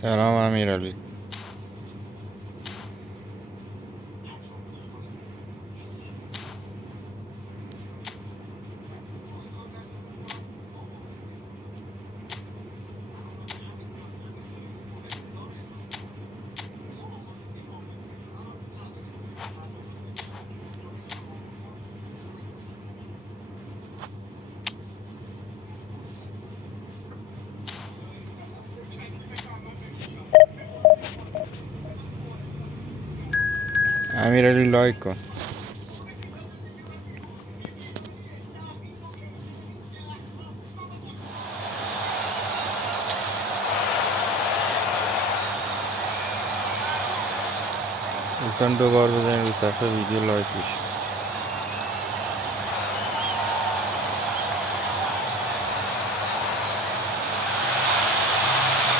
سلام امیرعلی. امیرعلی لایک کن. دوستان دوبار بزنید رو صفحه ویدیو لایک بشه.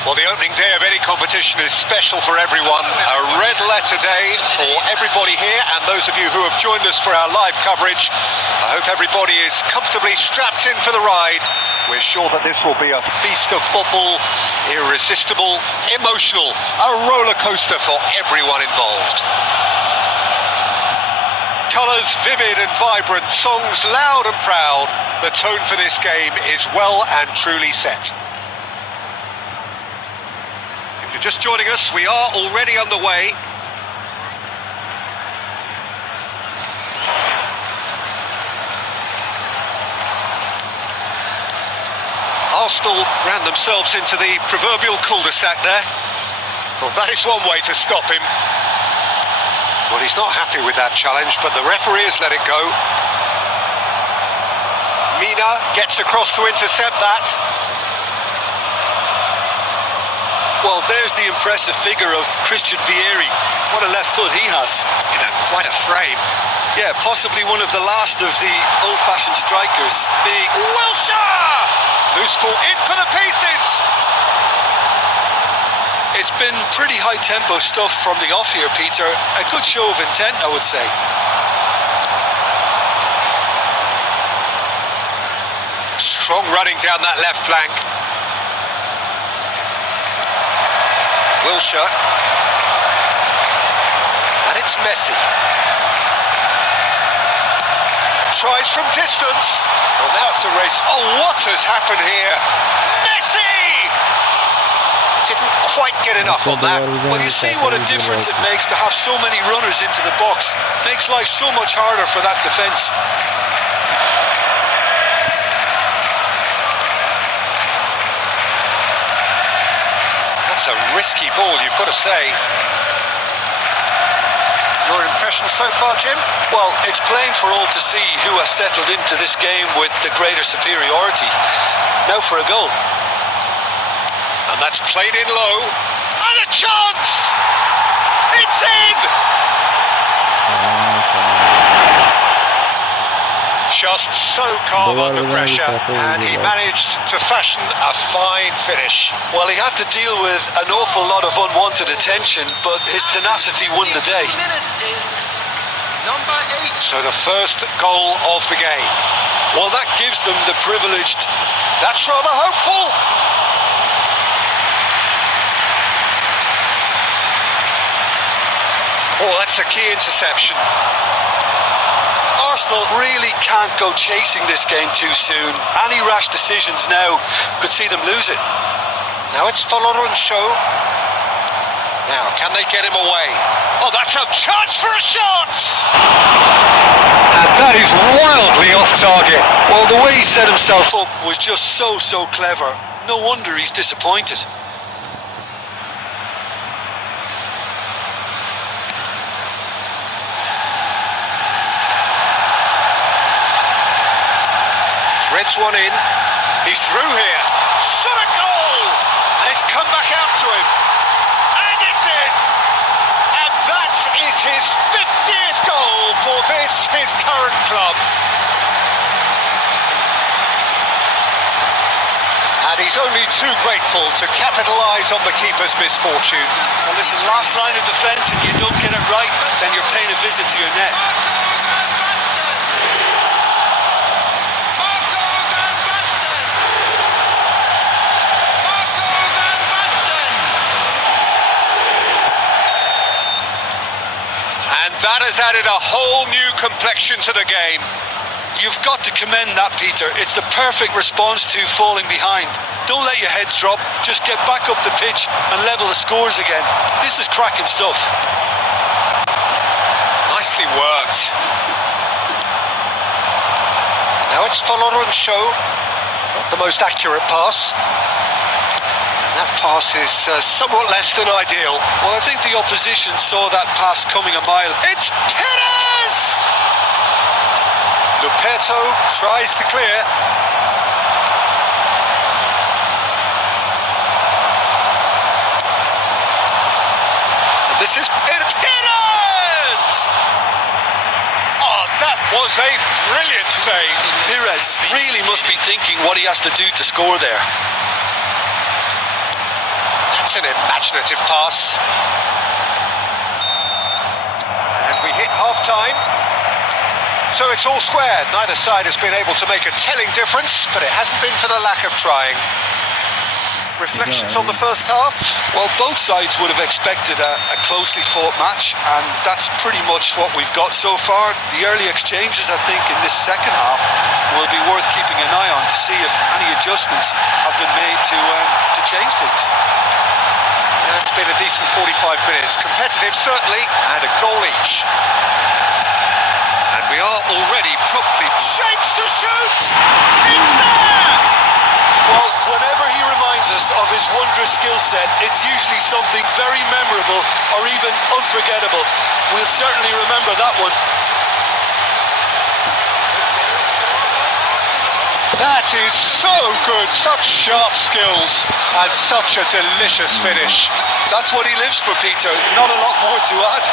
Well, the opening day of any competition is special for everyone. A red letter day for everybody here and those of you who have joined us for our live coverage. I hope everybody is comfortably strapped in for the ride. We're sure that this will be a feast of football, irresistible, emotional, a roller coaster for everyone involved. Colours vivid and vibrant, songs loud and proud. The tone for this game is well and truly set. If you're just joining us, we are already underway. Arsenal ran themselves into the proverbial cul-de-sac there. Well, that is one way to stop him. Well, he's not happy with that challenge, but the referee has let it go. Mina gets across to intercept that. Well, there's the impressive figure of Christian Vieri. What a left foot he has. You know, quite a frame. Yeah, possibly one of the last of the old-fashioned strikers. Big Wilshere! Loose ball in for the pieces. It's been pretty high-tempo stuff from the off here, Peter. A good show of intent, I would say. Strong running down that left flank. Wilshere. And it's Messi. Tries from distance. Well, now it's a race. Oh, what has happened here? Messi! Didn't quite get enough on that. Well, you see what a difference it makes to have so many runners into the box. Makes life so much harder for that defence. That's a risky ball, you've got to say. Your impression so far, Jim? Well, it's plain for all to see who has settled into this game with the greater superiority. Now for a goal. And that's played in low. And a chance! It's in! Just so calm under pressure, and he managed to fashion a fine finish. Well, he had to deal with an awful lot of unwanted attention, but his tenacity won the day. So the first goal of the game. Well, that gives them the privileged... That's rather hopeful. Oh, that's a key interception. Arsenal really can't go chasing this game too soon. Any rash decisions now could see them lose it. Now it's Folarin show. Now, can they get him away? Oh, that's a chance for a shot! And that is wildly off target. Well, the way he set himself up was just so clever. No wonder he's disappointed. Threads one in. He's through here. Shot a goal! And it's come back out to him. And it's in! And that is his 50th goal for his current club. And he's only too grateful to capitalise on the keeper's misfortune. Well, listen, last line of defence, if you don't get it right, then you're paying a visit to your net. That has added a whole new complexion to the game. You've got to commend that, Peter. It's the perfect response to falling behind. Don't let your heads drop. Just get back up the pitch and level the scores again. This is cracking stuff. Nicely worked. Now it's follow and show. Not the most accurate pass. That pass is somewhat less than ideal. Well, I think the opposition saw that pass coming a mile. It's Perez! Luperto tries to clear. And this is Perez! Oh, that was a brilliant save. Perez really must be thinking what he has to do to score there. That's an imaginative pass. And we hit half-time. So it's all square. Neither side has been able to make a telling difference, but it hasn't been for the lack of trying. Reflections on the first half? Well, both sides would have expected a closely fought match, and that's pretty much what we've got so far. The early exchanges, I think, in this second half will be worth keeping an eye on to see if any adjustments have been made to change things. It's been a decent 45 minutes. Competitive, certainly, and a goal each. And we are already promptly shapes to shoot! It's there! Well, whenever he reminds us of his wondrous skill set, it's usually something very memorable or even unforgettable. We'll certainly remember that one. That is so good, such sharp skills and such a delicious finish. That's what he lives for, Peter. Not a lot more to add.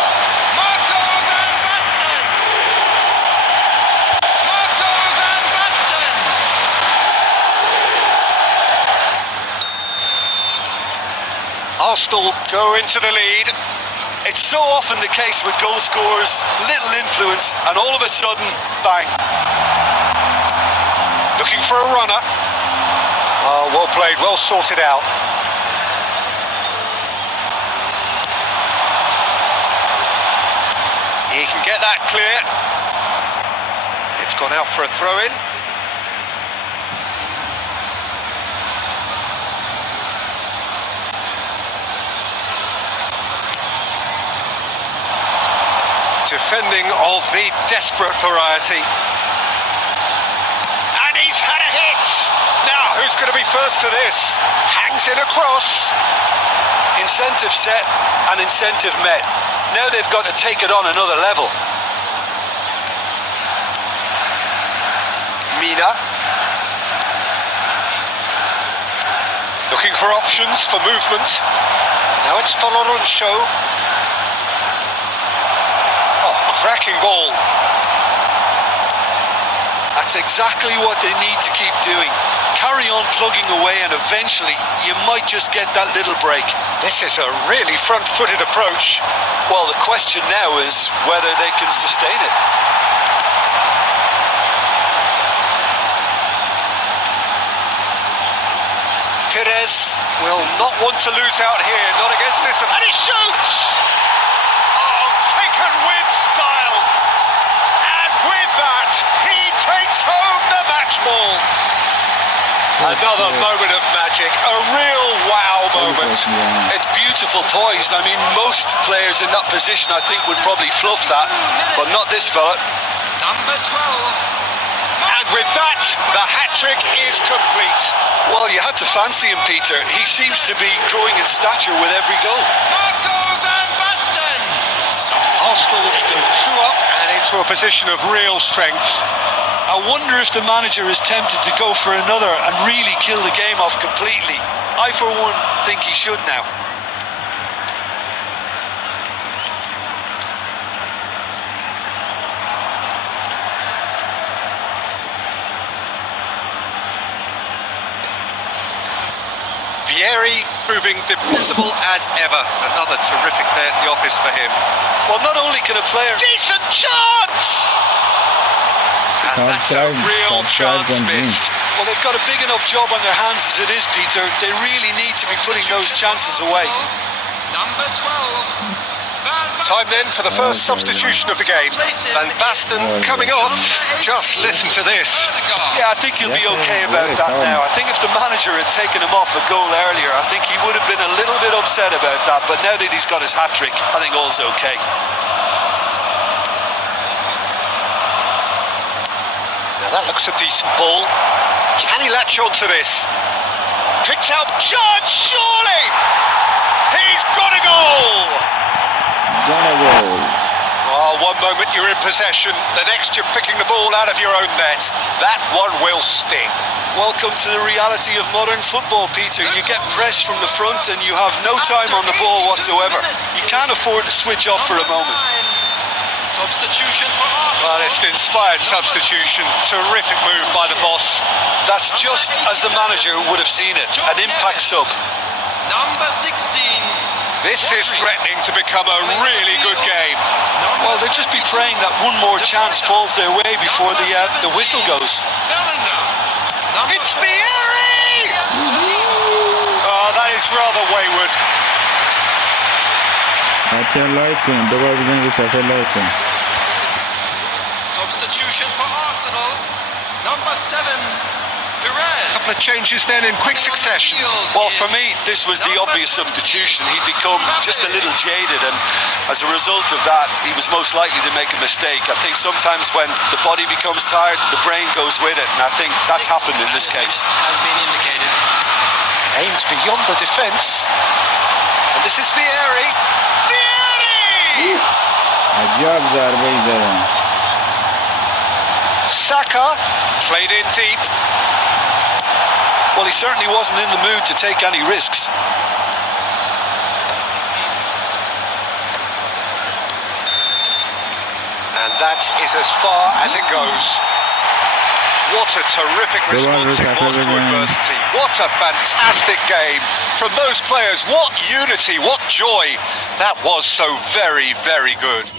Arsenal go into the lead. It's so often the case with goal scorers, little influence, and all of a sudden, bang. Looking for a runner. Oh, well played, well sorted out. He can get that clear. It's gone out for a throw-in. Defending of the desperate variety. And he's had a hit! Now, who's going to be first to this? Hangs in across. Incentive set and incentive met. Now they've got to take it on another level. Mina. Looking for options for movement. Now it's follow and show. Cracking ball. That's exactly what they need to keep doing. Carry on plugging away and eventually you might just get that little break. This is a really front-footed approach. Well, the question now is whether they can sustain it. Perez will not want to lose out here, not against this, and he shoots! Taken with style, and with that he takes home the match ball. Another moment of magic, a real wow moment. It's beautiful poise. I mean, most players in that position I think would probably fluff that, but not this fella. Number 12. And with that, the hat-trick is complete. Well, you had to fancy him, Peter. He seems to be growing in stature with every goal. Arsenal go 2 up and into a position of real strength. I wonder if the manager is tempted to go for another and really kill the game off completely. I, for one, think he should now. Vieri proving dependable as ever. Another terrific day at the office for him. Well, not only can a player... Decent chance! And that's a real chance missed. Well, they've got a big enough job on their hands as it is, Peter. They really need to be putting those chances away. Number 12. Time then for the first substitution of the game. Van Basten coming off. Just listen to this. Yeah, I think he'll be okay about that now. I think if the manager had taken him off a goal earlier, I think he would have been a little bit upset about that. But now that he's got his hat-trick, I think all's okay. Now that looks a decent ball. Can he latch on to this? Picked out Judge, surely! He's got a goal! Oh, one moment you're in possession, the next you're picking the ball out of your own net. That one will sting. Welcome to the reality of modern football, Peter. You get pressed from the front and you have no time on the ball whatsoever. You can't afford to switch off for a moment. Substitution for Arsenal. Well, it's an inspired substitution. Terrific move by the boss. That's just as the manager would have seen it. An impact sub. Number 16. This is threatening to become a really good game. Well, they'll just be praying that one more chance falls their way before the whistle goes. It's Vieri! Oh, that is rather wayward. بچه لایک کن دوباره بزنید رو صفحه لایک کن. Substitution for Arsenal. Number 7. A couple of changes then in quick succession. Well, for me, this was the obvious substitution. He'd become just a little jaded, and as a result of that, he was most likely to make a mistake. I think sometimes when the body becomes tired, the brain goes with it, and I think that's happened in this case. Has been indicated. Aimed beyond the defence. And this is Vieri. Vieri! عجب ضربه ای زدن. Saka played in deep. Well, he certainly wasn't in the mood to take any risks. And that is as far as it goes. What a terrific response it was to adversity. What a fantastic game from those players. What unity, what joy. That was so very, very good.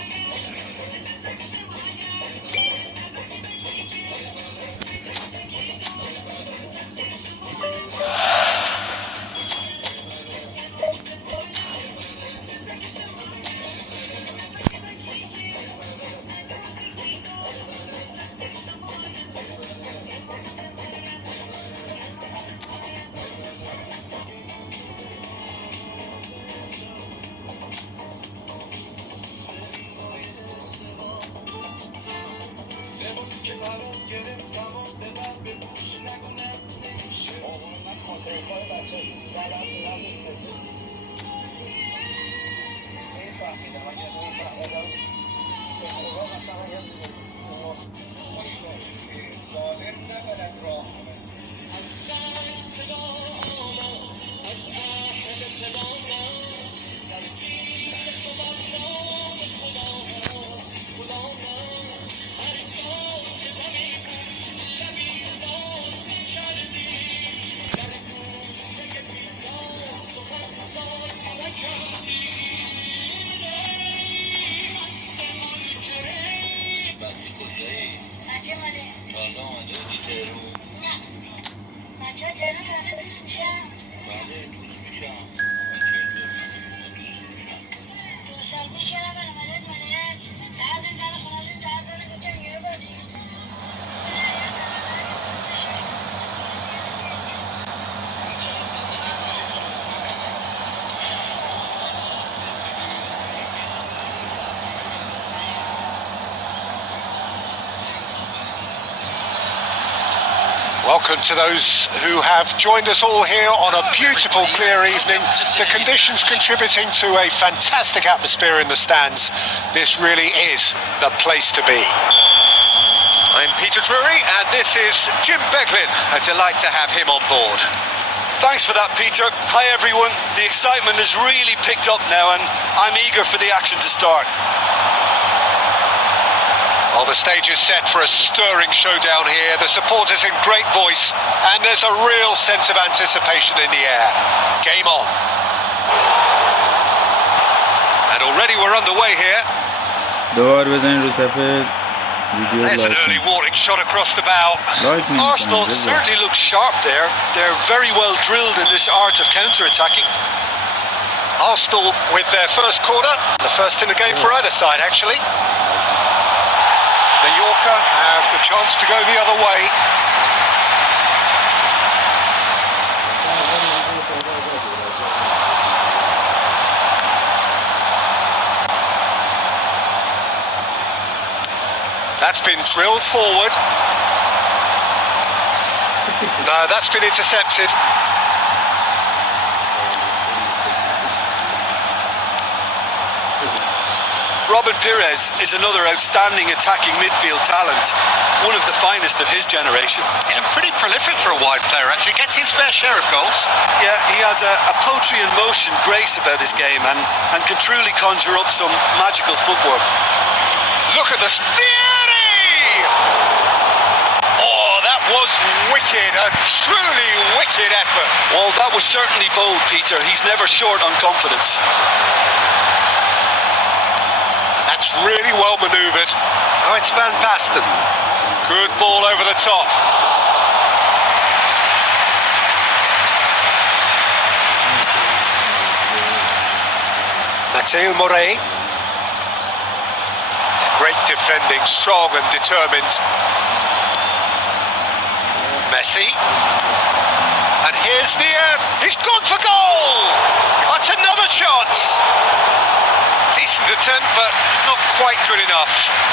Welcome to those who have joined us all here on a beautiful, clear evening. The conditions contributing to a fantastic atmosphere in the stands. This really is the place to be. I'm Peter Drury, and this is Jim Beglin. A delight to have him on board. Thanks for that, Peter. Hi, everyone. The excitement has really picked up now, and I'm eager for the action to start. Well, the stage is set for a stirring showdown here. The supporters in great voice, and there's a real sense of anticipation in the air. Game on. And already we're underway here. There's an early warning shot across the bow. Arsenal certainly look sharp there. They're very well drilled in this art of counter-attacking. Arsenal with their first corner, the first in the game for either side actually. Mallorca have the chance to go the other way. That's been drilled forward. No, that's been intercepted. Robin Pires is another outstanding attacking midfield talent, one of the finest of his generation. Yeah, pretty prolific for a wide player actually, gets his fair share of goals. Yeah, he has a poetry in motion grace about his game and can truly conjure up some magical footwork. Look at the Spieri! Oh, that was wicked, a truly wicked effort. Well, that was certainly bold, Peter. He's never short on confidence. That's really well manoeuvred. Oh, it's Van Basten. Good ball over the top. Mateo Morey. Great defending, strong and determined. Messi. And here's Vieira. He's gone for goal! That's another chance. Decent attempt, but not quite good enough.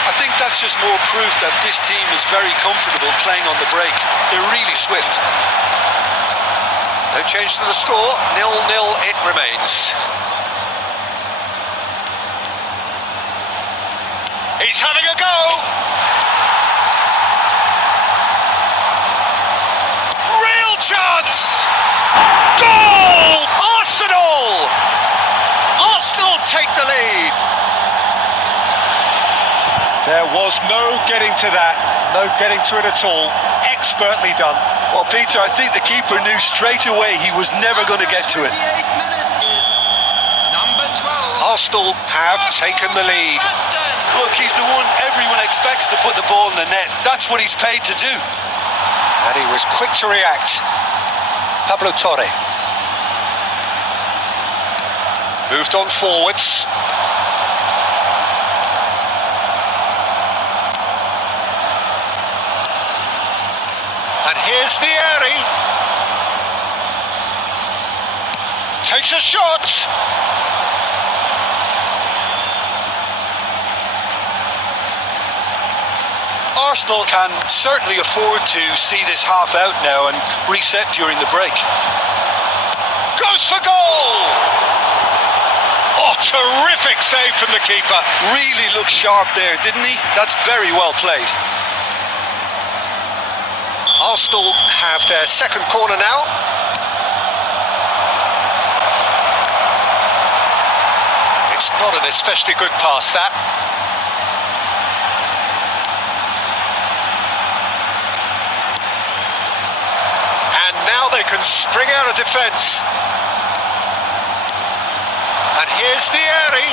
I think that's just more proof that this team is very comfortable playing on the break. They're really swift. No change to the score, 0-0 it remains. He's having a go! Real chance! Goal! Arsenal! Arsenal take the lead. There was no getting to that, no getting to it at all. Expertly done. Well, Peter, I think the keeper knew straight away he was never going to get to it. 28 minutes is number 12. Arsenal have taken the lead. Basten. Look, he's the one everyone expects to put the ball in the net. That's what he's paid to do. And he was quick to react. Pablo Torre. Moved on forwards. And here's Vieri. Takes a shot. Arsenal can certainly afford to see this half out now and reset during the break. Goes for goal! Oh, terrific save from the keeper. Really looked sharp there, didn't he? That's very well played. Arsenal have their second corner now. It's not an especially good pass, that. And now they can spring out of defence. And here's Vieri.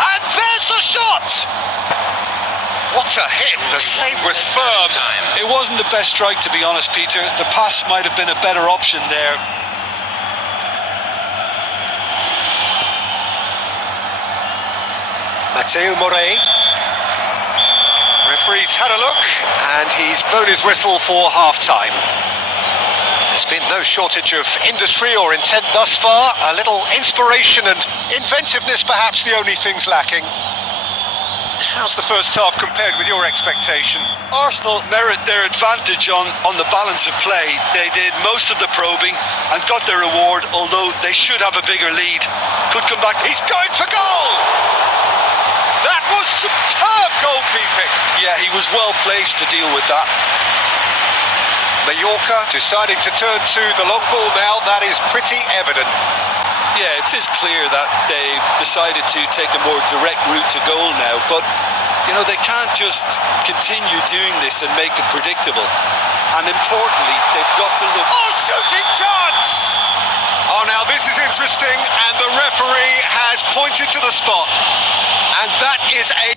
And there's the shot! What a hit! The save was firm. It wasn't the best strike, to be honest, Peter. The pass might have been a better option there. Mateo Morey. Referee's had a look and he's blown his whistle for half-time. There's been no shortage of industry or intent thus far. A little inspiration and inventiveness perhaps the only things lacking. How's the first half compared with your expectation? Arsenal merit their advantage on the balance of play. They did most of the probing and got their reward, although they should have a bigger lead. Could come back. He's going for goal! That was superb goalkeeping. Yeah, he was well placed to deal with that. Mallorca deciding to turn to the long ball now. That is pretty evident. Yeah, it is clear that they've decided to take a more direct route to goal now, but you know, they can't just continue doing this and make it predictable. And importantly, they've got to look... Oh, shooting chance! Oh, now this is interesting, and the referee has pointed to the spot. And that is a